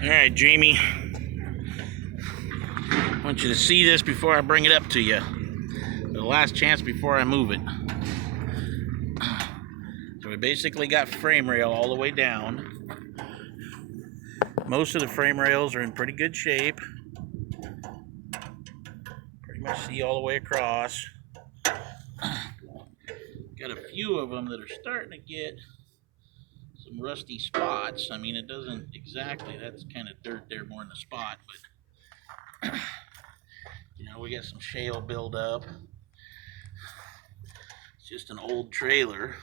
Alright, Jamie. I want you to see this before I bring it up to you. The last chance before I move it. So we basically got frame rail all the way down. Most of the frame rails are in pretty good shape. Pretty much see all the way across. Got a few of them that are starting to get some rusty spots. I mean, it doesn't exactly, that's kind of dirt there more in the spot, but we got some shale buildup. It's just an old trailer.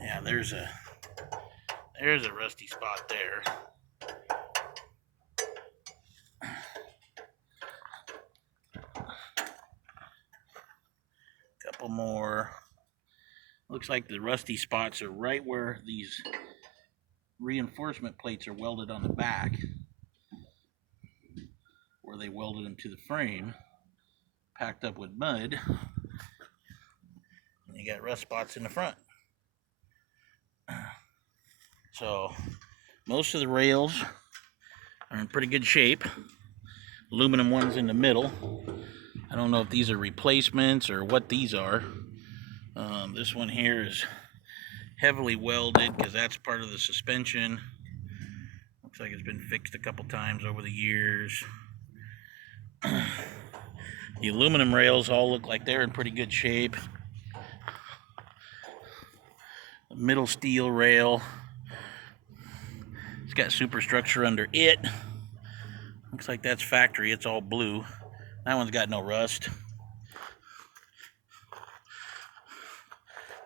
Yeah, there's a rusty spot there. Couple more. Looks like the rusty spots are right where these reinforcement plates are welded on the back, where they welded them to the frame, packed up with mud, and you got rust spots in the front. So most of the rails are in pretty good shape. Aluminum ones in the middle. I don't know if these are replacements or what these are. This one here is heavily welded because that's part of the suspension. Looks like it's been fixed a couple times over the years. The aluminum rails all look like they're in pretty good shape. The middle steel rail, it's got superstructure under it. Looks like that's factory, it's all blue. That one's got no rust.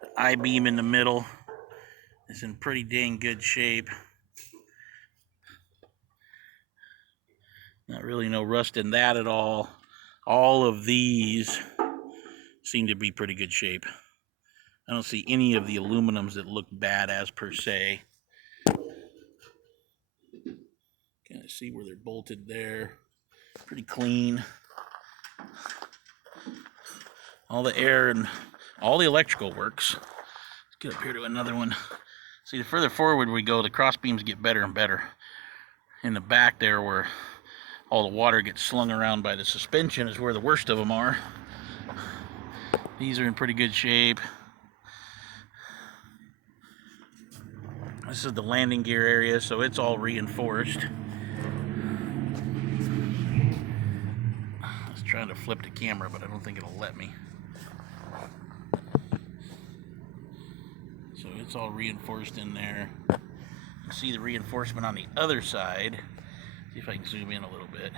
The I-beam in the middle is in pretty dang good shape. Not really no rust in that at all. All of these seem to be pretty good shape. I don't see any of the aluminums that look bad as per se. Kind of see where they're bolted there. Pretty clean. All the air and all the electrical works. Let's get up here to another one. See, the further forward we go, the cross beams get better and better. In the back there where all the water gets slung around by the suspension is where the worst of them are. These are in pretty good shape. This is the landing gear area, so it's all reinforced. I was trying to flip the camera, but I don't think it'll let me. So it's all reinforced in there. You can see the reinforcement on the other side. See if I can zoom in a little bit.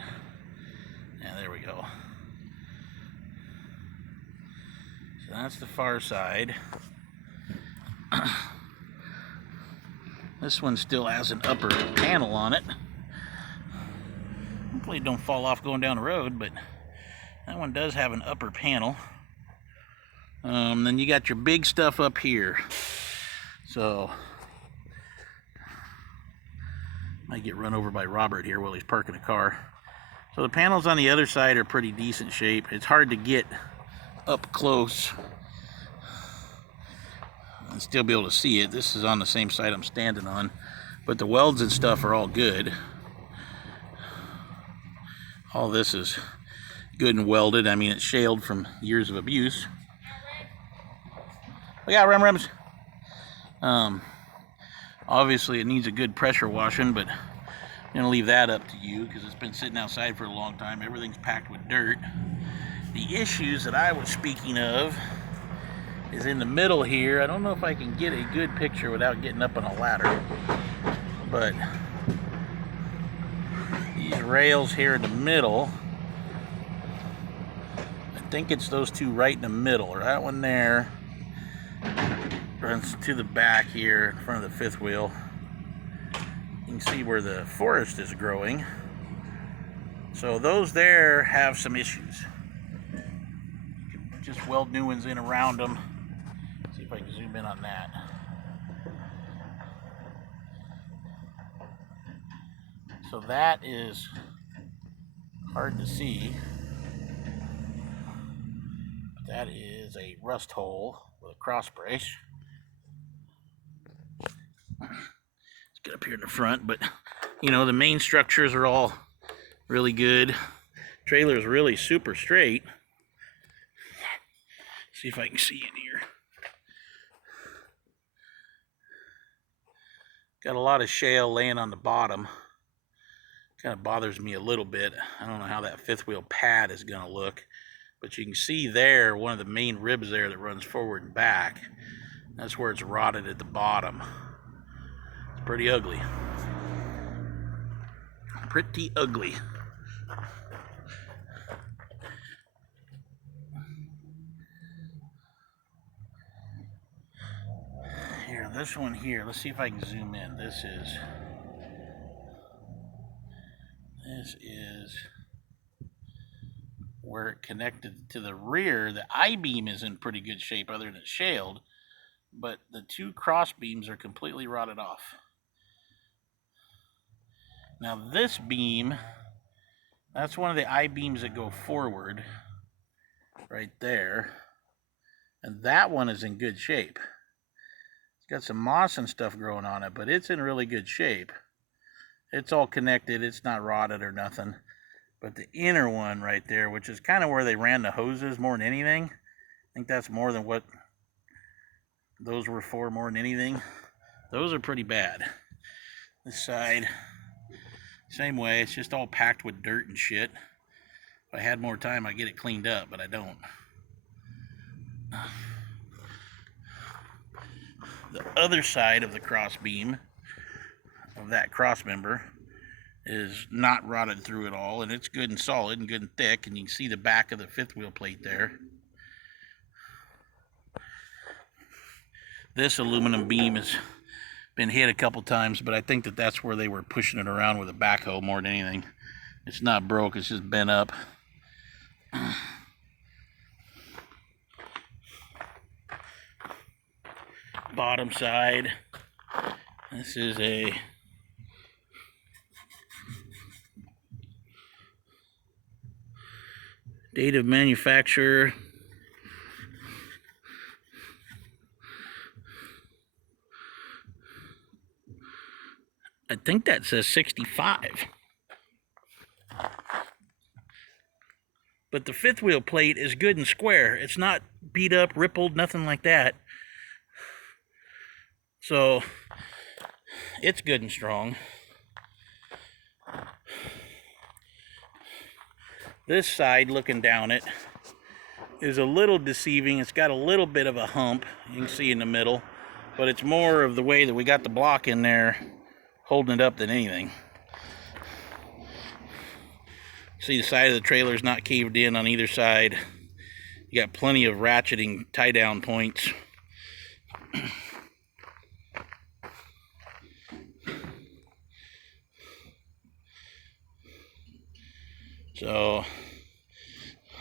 Yeah, there we go. So that's the far side. This one still has an upper panel on it. Hopefully it don't fall off going down the road, but that one does have an upper panel. Then you got your big stuff up here. So, might get run over by Robert here while he's parking the car. So the panels on the other side are pretty decent shape. It's hard to get up close and still be able to see it. This is on the same side I'm standing on, but the welds and stuff are all good. All this is good and welded. I mean, it's shaled from years of abuse. We got rim-rims. Obviously it needs a good pressure washing, but I'm gonna leave that up to you because it's been sitting outside for a long time. Everything's packed with dirt. The issues that I was speaking of is in the middle here. I don't know if I can get a good picture without getting up on a ladder, but these rails here in the middle, I think it's those two right in the middle, or that one there runs to the back here in front of the fifth wheel. You can see where the forest is growing. So those there have some issues. You can just weld new ones in around them. See if I can zoom in on that. So that is hard to see. That is a rust hole with a cross brace. It's get up here in the front, but you know, the main structures are all really good. Trailer is really super straight. See if I can see in here. Got a lot of shale laying on the bottom. Kind of bothers me a little bit. I don't know how that fifth wheel pad is going to look, but you can see there one of the main ribs there that runs forward and back. That's where it's rotted at the bottom. It's pretty ugly. Pretty ugly. Here, this one here, let's see if I can zoom in. This is where it connected to the rear. The I-beam is in pretty good shape other than it's shaled, but the two cross beams are completely rotted off. Now this beam, that's one of the I-beams that go forward right there, and that one is in good shape. It's got some moss and stuff growing on it, but it's in really good shape. It's all connected, it's not rotted or nothing. But the inner one right there, which is kind of where they ran the hoses more than anything, I think that's more than what those were for, more than anything. Those are pretty bad. This side, same way, it's just all packed with dirt and shit. If I had more time, I'd get it cleaned up, but I don't. The other side of the cross beam, of that cross member, is not rotted through at all, and it's good and solid and good and thick, and you can see the back of the fifth wheel plate there. This aluminum beam has been hit a couple times, but I think that that's where they were pushing it around with a backhoe more than anything. It's not broke, it's just bent up. Bottom side, this is a date of manufacture. I think that says 65. But the fifth wheel plate is good and square. It's not beat up, rippled, nothing like that. So it's good and strong. This side, looking down it, is a little deceiving. It's got a little bit of a hump, you can see in the middle, but it's more of the way that we got the block in there holding it up than anything. See, the side of the trailer is not caved in on either side. You got plenty of ratcheting tie down points. So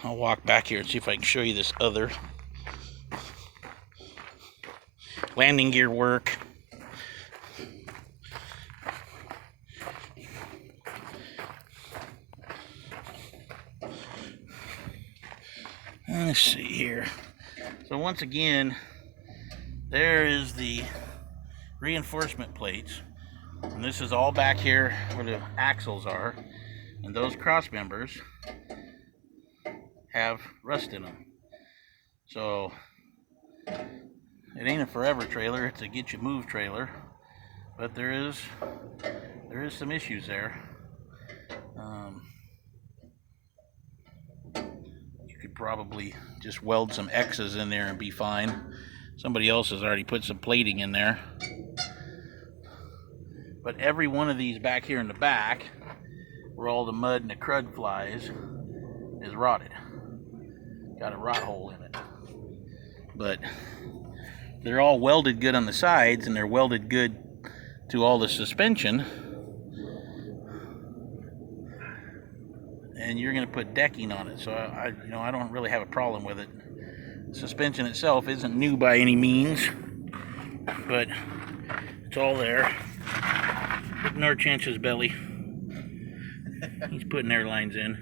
I'll walk back here and see if I can show you this other landing gear work. Let's see here. So once again, there is the reinforcement plates, and this is all back here where the axles are, and those cross members have rust in them. So it ain't a forever trailer, it's a get you move trailer, but there is some issues there. You could probably just weld some X's in there and be fine. Somebody else has already put some plating in there. But every one of these back here in the back, where all the mud and the crud flies, is rotted. Got a rot hole in it. But they're all welded good on the sides, and they're welded good to all the suspension. And you're going to put decking on it, so I don't really have a problem with it. The suspension itself isn't new by any means, but it's all there. Putting Norchance's belly. He's putting airlines in.